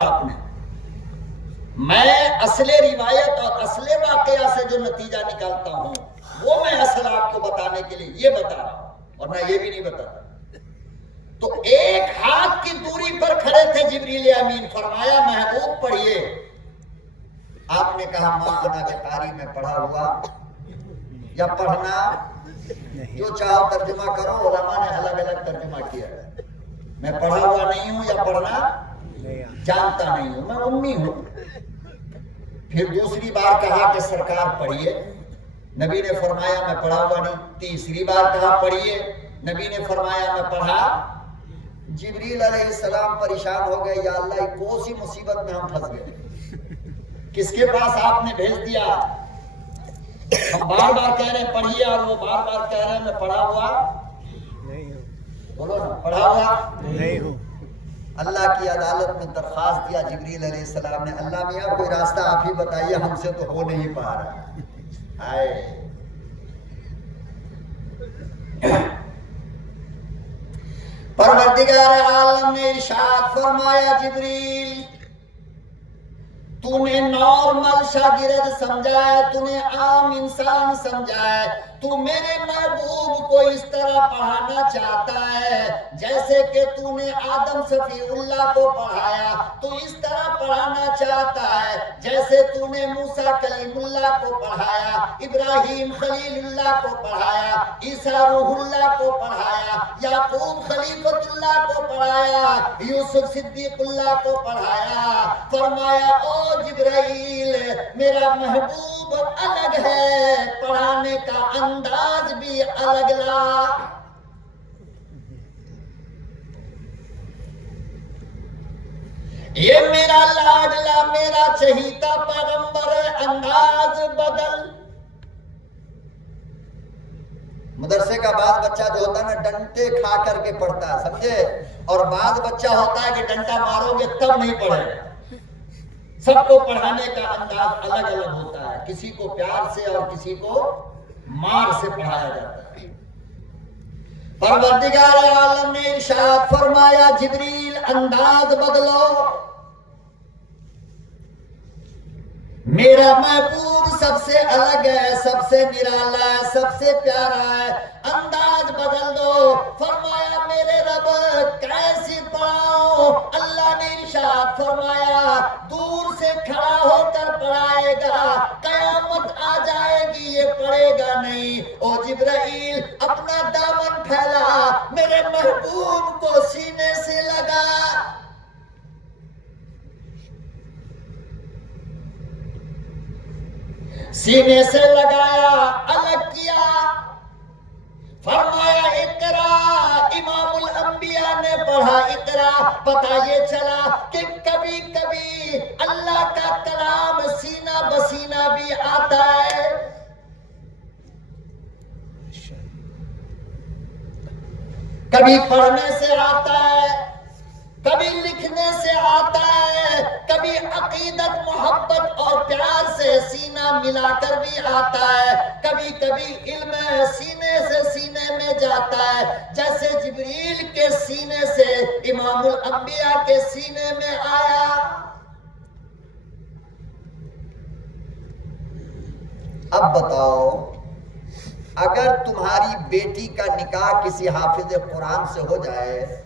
آپ نے میں اصل روایت اور اصل واقعہ سے جو نتیجہ نکالتا ہوں وہ میں اصل آپ کو بتانے کے لیے یہ بتا رہا ہوں، ورنہ یہ بھی نہیں بتاتا۔ تو ایک ہاتھ کی دوری پر کھڑے تھے جبریل امین، فرمایا محبوب پڑھیے۔ آپ نے کہا ماں انا کے قاری میں پڑھا ہوا یا پڑھنا جو چاہو ترجمہ کرو، علماء نے الگ الگ ترجمہ کیا ہے۔ میں پڑھا ہوا نہیں ہوں یا پڑھنا جانتا نہیں ہوں، میں امی ہوں۔ پھر دوسری بار کہا کہ سرکار پڑھیے، نبی نے فرمایا میں پڑھا ہوا نہیں۔ تیسری بار کہا پڑھیے، نبی نے فرمایا میں پڑھا۔ جبریل علیہ السلام پریشان ہو گئے، یا اللہ یہ کون سی مصیبت میں ہم پھنس گئے، کس کے پاس آپ نے بھیج دیا؟ ہم بار بار کہہ رہے ہیں پڑھیے اور وہ بار بار کہہ رہے ہیں میں پڑھا ہوا نہیں ہوں۔ بولو نا، پڑھا ہوا نہیں ہوں۔ اللہ کی عدالت میں درخواست دیا جبریل علیہ السلام نے، اللہ میاں کوئی راستہ آپ ہی بتائیے، ہم سے تو ہو نہیں پا رہا۔ آئے پروردگار عالم نے ارشاد فرمایا جبریل تو نے نارمل شاگرد سمجھا ہے، تو نے عام انسان سمجھا ہے، تو میرے محبوب کو اس طرح پڑھانا چاہتا ہے جیسے کہ تو نے آدم صفی اللہ کو پڑھایا، تو اس طرح پڑھانا چاہتا ہے جیسے تو نے موسیٰ کلیم اللہ کو پڑھایا، ابراہیم خلیل اللہ کو پڑھایا، عیسیٰ روح اللہ کو پڑھایا، یعقوب خلیفۃ اللہ کو پڑھایا، یوسف صدیق اللہ کو پڑھایا۔ فرمایا او جبرائیل میرا محبوب الگ ہے، پڑھانے کا انداز بھی الگ لا۔ یہ میرا لاڈلا میرا چہیتا پیغمبر ہے، انداز بدل۔ مدرسے کا بعض بچہ جو ہوتا ہے نا ڈنٹے کھا کر کے پڑھتا ہے، سمجھے، اور بعض بچہ ہوتا ہے کہ ڈنٹا مارو گے تب نہیں پڑھے گا۔ سب کو پڑھانے کا انداز الگ الگ ہوتا ہے، کسی کو پیار سے اور کسی کو مار سے پڑھایا جاتا ہے۔ پروردگار عالم نے ارشاد فرمایا جبریل انداز بدلو، میرا محبوب سب سے الگ ہے، سب سے نرالا ہے، سب سے پیارا ہے، انداز بدل دو۔ فرمایا میرے رب کیسی پڑھاؤں؟ اللہ نے ارشاد فرمایا دور سے کھڑا ہو کر پڑھائے گا، قیامت آ جائے گی یہ پڑھے گا نہیں۔ او جبرائیل اپنا دامن پھیلا، میرے محبوب کو سینے سے لگا۔ سینے سے لگایا، الگ کیا، فرمایا اقرا، امام الانبیاء نے پڑھا اقرا۔ پتہ یہ چلا کہ کبھی کبھی اللہ کا کلام سینہ بسینہ بھی آتا ہے، کبھی پڑھنے سے آتا ہے، کبھی لکھنے سے آتا ہے، کبھی عقیدت محبت اور پیار سے سینہ ملا کر بھی آتا ہے، کبھی کبھی علم سینے سے سینے میں جاتا ہے، جیسے جبریل کے سینے سے امام الانبیاء کے سینے میں آیا۔ اب بتاؤ اگر تمہاری بیٹی کا نکاح کسی حافظ قرآن سے ہو جائے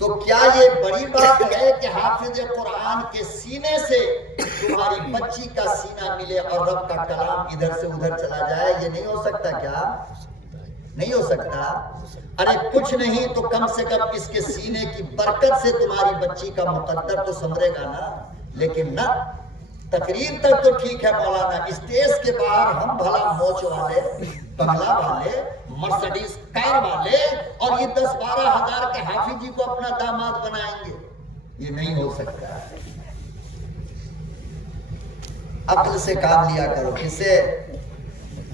تو کیا یہ بڑی بات ہے کہ حافظ قرآن کے سینے سے تمہاری بچی کا سینہ ملے اور رب کا کلام ادھر سے ادھر چلا جائے؟ یہ نہیں ہو سکتا کیا؟ نہیں ہو سکتا؟ ارے کچھ نہیں تو کم سے کم اس کے سینے کی برکت سے تمہاری بچی کا مقدر تو سنورے گا نا۔ لیکن نہ، تقریر تک تو ٹھیک ہے مولانا، اسٹیج کے باہر ہم بھلا موچ والے، بنگلہ والے، مرسڈیز کار والے اور یہ 10-12 ہزار کے حافظ جی کو اپنا داماد بنائیں گے؟ یہ نہیں ہو سکتا۔ عقل سے کام لیا کرو، کسے؟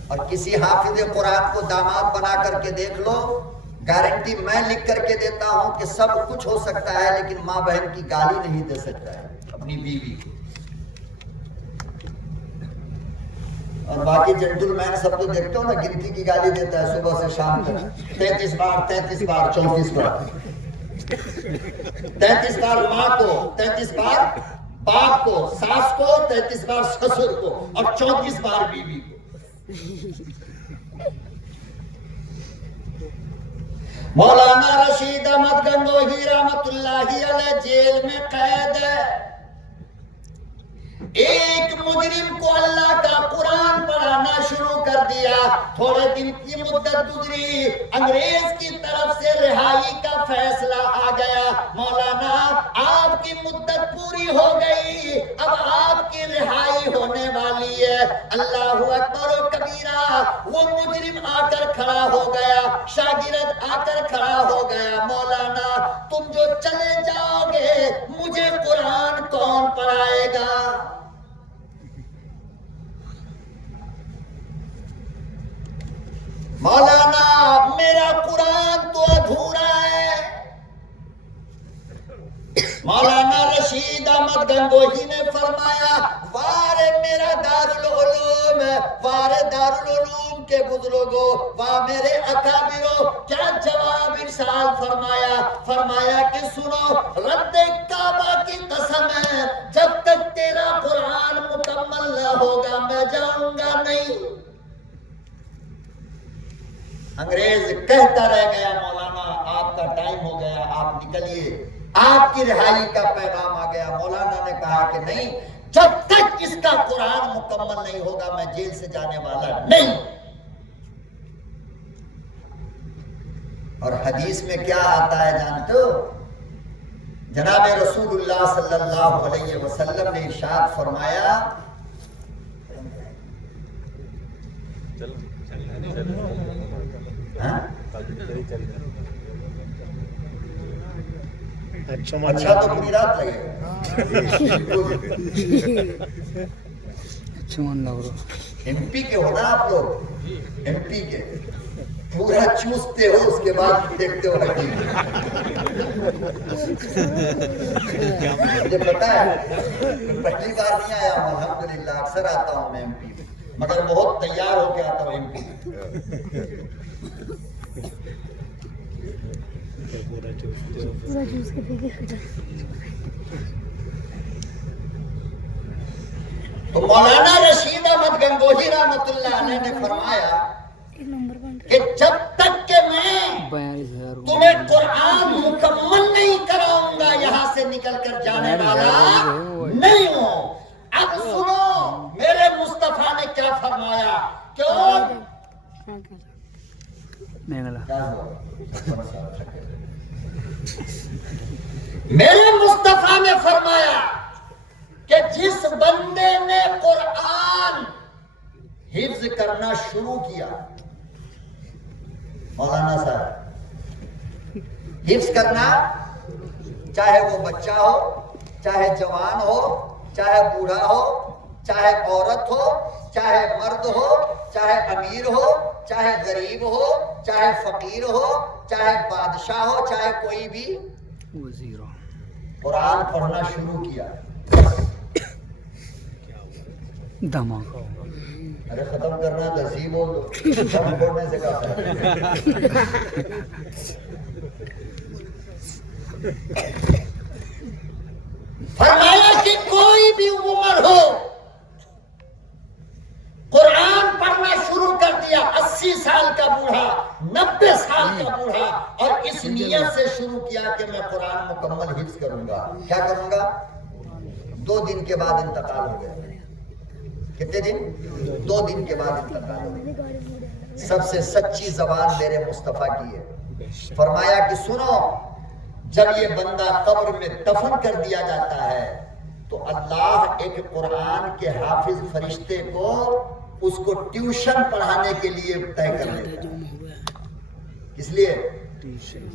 اور کسی حافظ قرآن کو داماد بنا کر کے دیکھ لو، گارنٹی میں لکھ کر کے دیتا ہوں کہ سب کچھ ہو سکتا ہے لیکن ماں بہن کی گالی نہیں دے سکتا ہے اپنی بیوی کو۔ اور باقی جنٹل مین سب کو دیکھتے ہو نا، گنتی کی گالی دیتا ہے صبح سے شام تک، 33 بار 34 بار 34 بار۔ 33 بار ماں کو، 33 بار باپ کو، ساس کو، 33 بار سسر کو، اور 34 بار بیوی کو. مولانا رشید احمد گنگوہی رحمت اللہ علیہ جیل میں قید ہے. ایک مجرم کو اللہ کا قرآن پڑھانا شروع کر دیا. تھوڑے دن کی مدت گزری، انگریز کی طرف سے رہائی کا فیصلہ آ گیا. مولانا آپ کی مدت پوری ہو گئی، اب آپ کی رہائی ہونے والی ہے. اللہ اکبر و کبیرہ. وہ مجرم آ کر کھڑا ہو گیا، شاگرد آ کر کھڑا ہو گیا. مولانا تم جو چلے جاؤ گے مجھے قرآن کون پڑھائے گا؟ مولانا میرا قرآن تو ادھورا ہے. مولانا رشید احمد گنگوہی نے فرمایا وار میرا دارالعلوم، وار دارالعلوم کے بزرگوں، واہ میرے اکابروں، کیا جواب ارسال فرمایا؟ فرمایا کہ سنو، رد کعبہ کی قسم ہے جب تک تیرا قرآن مکمل نہ ہوگا میں جاؤں گا نہیں. انگریز کہتا رہ گیا مولانا آپ کا ٹائم ہو گیا، آپ نکلیے، آپ کی رہائی کا پیغام آ گیا. مولانا نے کہا کہ نہیں، جب تک اس کا قرآن مکمل نہیں ہوگا میں جیل سے جانے والا نہیں. اور حدیث میں کیا آتا ہے جانتے ہو؟ جناب رسول اللہ صلی اللہ علیہ وسلم نے ارشاد فرمایا اچھا تو پوری رات لگے گا. ایم پی کے ہو نا آپ لوگ، ایم پی کے پورا چوستے ہو اس کے بعد دیکھتے ہو. مجھے پتا ہے پہلی بار نہیں آیا ہوں، الحمدللہ اکثر آتا ہوں میں ایم پی میں، مگر بہت تیار ہو کے آتا ہوں ایم پی میں. تو مولانا رشید احمد گنگوہی رحمت اللہ علیہ نے فرمایا کہ جب تک کہ میں تمہیں قرآن مکمل نہیں کراؤں گا یہاں سے نکل کر جانے والا نہیں ہوں. اب سنو میرے مصطفیٰ نے کیا فرمایا. کیوں؟ میرے مصطفیٰ نے فرمایا کہ جس بندے نے قرآن حفظ کرنا شروع کیا، مولانا صاحب حفظ کرنا، چاہے وہ بچہ ہو، چاہے جوان ہو، چاہے بوڑھا ہو، چاہے عورت ہو، چاہے مرد ہو، چاہے امیر ہو، چاہے غریب ہو، چاہے فقیر ہو، چاہے بادشاہ ہو، چاہے کوئی بھی وزیر ہو، قرآن پڑھنا شروع کیا. دماغ ارے ختم کرنا تہذیب ہو پڑھنے سے کہا. فرمایا کہ کوئی بھی عمر ہو، قرآن پڑھنا شروع کر دیا، 80 سال کا بوڑھا، 90 سال کا بوڑھا، اور اس نیت سے شروع کیا کہ میں قرآن مکمل حفظ کروں گا. کیا کروں گا؟ 2 دن کے بعد انتقال ہو گیا. کتنے دن؟ 2 دن کے بعد انتقال ہو گیا. سب سے سچی زبان میرے مصطفیٰ کی ہے. فرمایا کہ سنو، جب یہ بندہ قبر میں دفن کر دیا جاتا ہے تو اللہ ایک قرآن کے حافظ فرشتے کو اس کو ٹیوشن پڑھانے کے لیے طے کر دیتا ہے. کس لیے؟ ٹیوشن.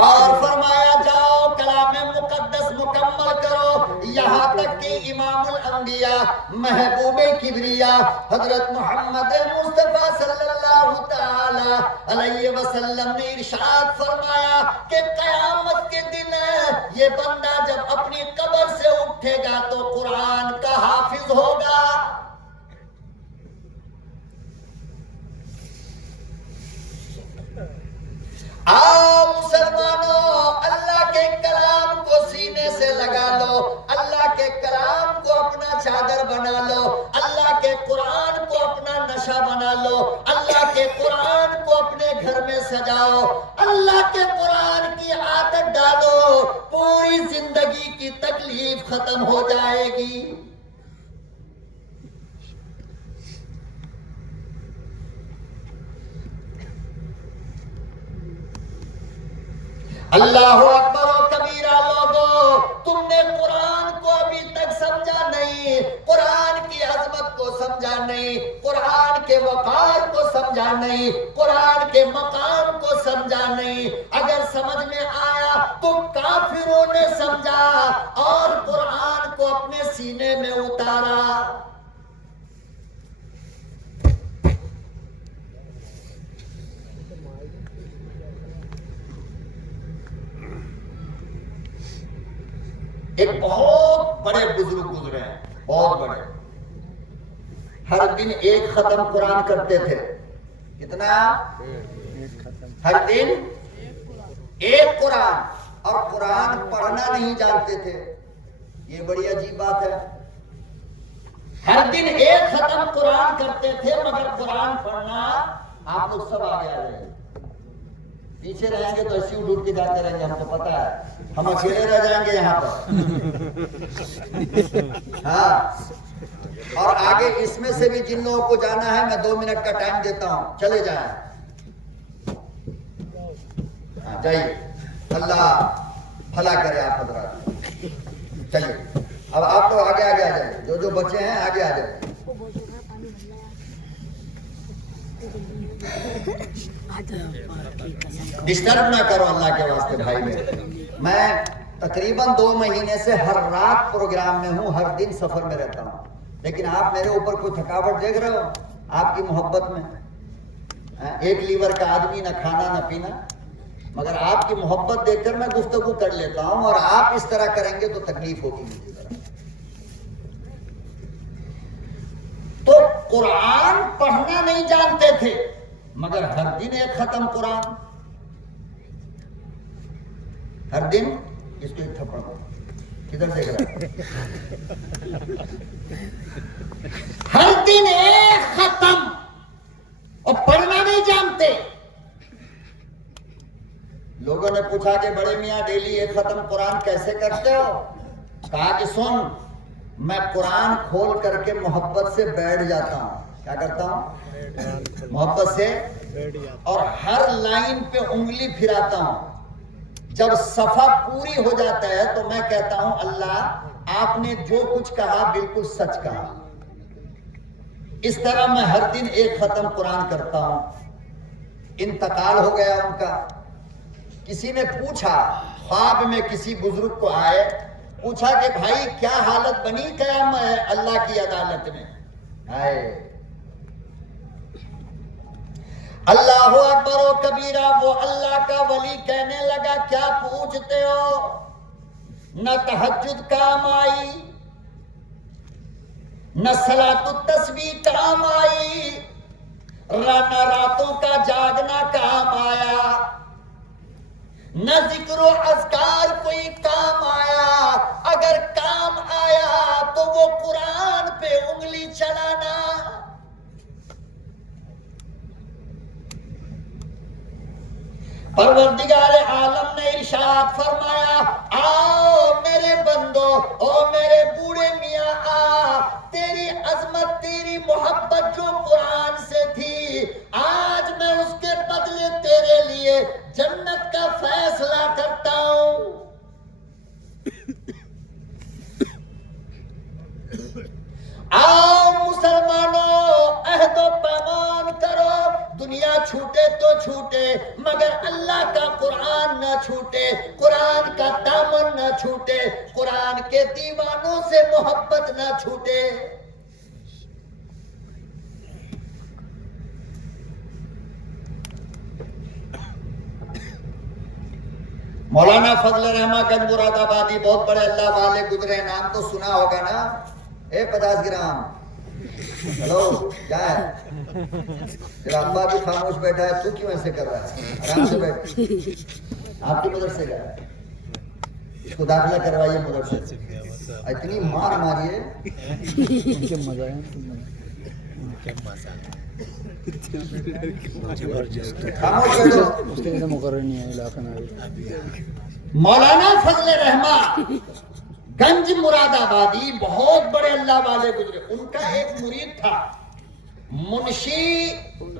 اور فرمایا جاؤ کلام مقدس مکمل کرو، یہاں تک کہ امام الانبیاء محبوب کبریا حضرت محمد مصطفیٰ صلی اللہ تعالی علیہ وسلم نے ارشاد فرمایا کہ قیامت کے دن یہ بندہ جب اپنی قبر سے اٹھے گا تو قرآن کا حافظ ہوگا. مسلمانوں اللہ کے کلام کو سینے سے لگا لو، اللہ کے کلام کو اپنا چادر بنا لو، اللہ کے قرآن کو اپنا نشہ بنا لو، اللہ کے قرآن کو اپنے گھر میں سجاؤ، اللہ کے قرآن کی عادت ڈالو، پوری زندگی کی تکلیف ختم ہو جائے گی۔ اللہ اکبر و کبیرہ لوگوں، تم نے قرآن کو ابھی تک سمجھا نہیں، قرآن کی عظمت کو سمجھا نہیں، قرآن کے وقار کو سمجھا نہیں، قرآن کے مقام کو سمجھا نہیں۔ اگر سمجھ میں آیا تو کافروں نے سمجھا اور قرآن کو اپنے سینے میں اتارا۔ ایک بہت بڑے بزرگ گزرے ہیں، بہت بڑے، ہر دن ایک ختم قرآن کرتے تھے۔ کتنا؟ ہر دن ایک قرآن، اور قرآن پڑھنا نہیں جانتے تھے۔ یہ بڑی عجیب بات ہے، ہر دن ایک ختم قرآن کرتے تھے مگر قرآن پڑھنا، آپ لوگ سب آگے آ رہے ہیں، پیچھے رہیں گے تو ایسے ہی اٹھ کے جاتے رہیں گے، ہم کو پتا ہے، ہم اکیلے رہ جائیں گے یہاں پر۔ ہاں، اور آگے اس میں سے بھی جن لوگوں کو جانا ہے میں 2 منٹ کا ٹائم دیتا ہوں، چلے جائیں، جائیے، اللہ بھلا کرے آپ حضرات۔ چلیے اب آپ لوگ آگے آگے آ جائیں، جو جو بچے ہیں آگے آ جائیں۔ ڈسٹرب نہ کرو اللہ کے واسطے بھائی میرے۔ میں تقریباً 2 مہینے سے ہر رات پروگرام میں ہوں، ہر دن سفر میں رہتا ہوں، لیکن آپ میرے اوپر کوئی تھکاوٹ دیکھ رہے ہو؟ آپ کی محبت میں ایک لیور کا آدمی، نہ کھانا نہ پینا، مگر آپ کی محبت دیکھ کر میں گفتگو کر لیتا ہوں، اور آپ اس طرح کریں گے تو تکلیف ہوگی مجھے ذرا۔ تو قرآن پڑھنا نہیں جانتے تھے مگر ہر دن ایک ختم قرآن، ہر دن۔ اس کو ایک تھپڑ مارو، کدھر دیکھ رہا ہے؟ ہر دن ایک ختم، اور پڑھنا نہیں جانتے۔ لوگوں نے پوچھا کہ بڑے میاں ڈیلی ایک ختم قرآن کیسے کرتے ہو؟ کہا کہ سن، میں قرآن کھول کر کے محبت سے بیٹھ جاتا ہوں۔ کیا کرتا ہوں؟ محبت سے، اور ہر لائن پہ انگلی پھراتا ہوں۔ جب صفحہ پوری ہو جاتا ہے تو میں کہتا ہوں اللہ آپ نے جو کچھ کہا بالکل سچ کہا۔ اس طرح میں ہر دن ایک ختم قرآن کرتا ہوں۔ انتقال ہو گیا ان کا۔ کسی نے پوچھا، خواب میں کسی بزرگ کو آئے، پوچھا کہ بھائی کیا حالت بنی قیامت اللہ کی عدالت میں؟ آئے اللہ اکبر و کبیرہ، وہ اللہ کا ولی کہنے لگا کیا پوچھتے ہو؟ نہ تہجد کام آئی، نہ صلاۃ التسبیح کام آئی، نہ راتوں کا جاگنا کام آیا، نہ ذکر و اذکار کوئی کام آیا۔ اگر کام آیا تو وہ قرآن پہ انگلی چلانا۔ پروردگار عالم نے ارشاد فرمایا، آؤ میرے بندو، او میرے بوڑھے میاں آ، تیری عظمت، تیری محبت جو قرآن سے تھی، آج میں اس کے بدلے تیرے لیے جنت کا فیصلہ کرتا ہوں۔ آؤ مسلمانوں، عہد و پیمان کرو، دنیا چھوٹے تو چھوٹے مگر اللہ کا قرآن نہ چھوٹے، قرآن کا دامن نہ چھوٹے، قرآن کے دیوانوں سے محبت نہ چھوٹے۔ مولانا فضل رحمہ گنج مراد آبادی، بہت بڑے اللہ والے گزرے، نام تو سنا ہوگا نا؟ 50 گرام، ہلو کیا ہے؟ تیرا ابا بھی خاموش بیٹھا ہے، تو کیوں ایسے کر رہا ہے؟ آرام سے بیٹھ۔ آپ کے مدرسے کا اس کو داخلہ کروائیے مدرسے سے. اتنی مار ماریے خاموش بیٹھو. مقرر نہیں ہے علاقہ میں. مولانا فضل رحمان گنج مراد آبادی بہت بڑے اللہ والے گزرے. ان کا ایک مرید تھا منشی،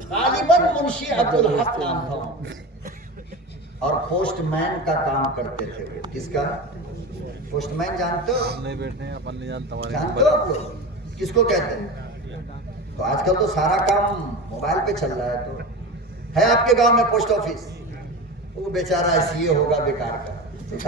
غالباً منشی عبدالحق نام تھا، اور پوسٹ مین کا کام کرتے تھے. کس کا پوسٹ مین جانتے ہو؟ جانتے ہو آپ لوگ کس کو کہتے ہیں؟ تو آج کل تو سارا کام موبائل پہ چل رہا ہے. تو ہے آپ کے گاؤں میں پوسٹ آفس؟ وہ بیچارہ ایسے ہی ہوگا بیکار کا.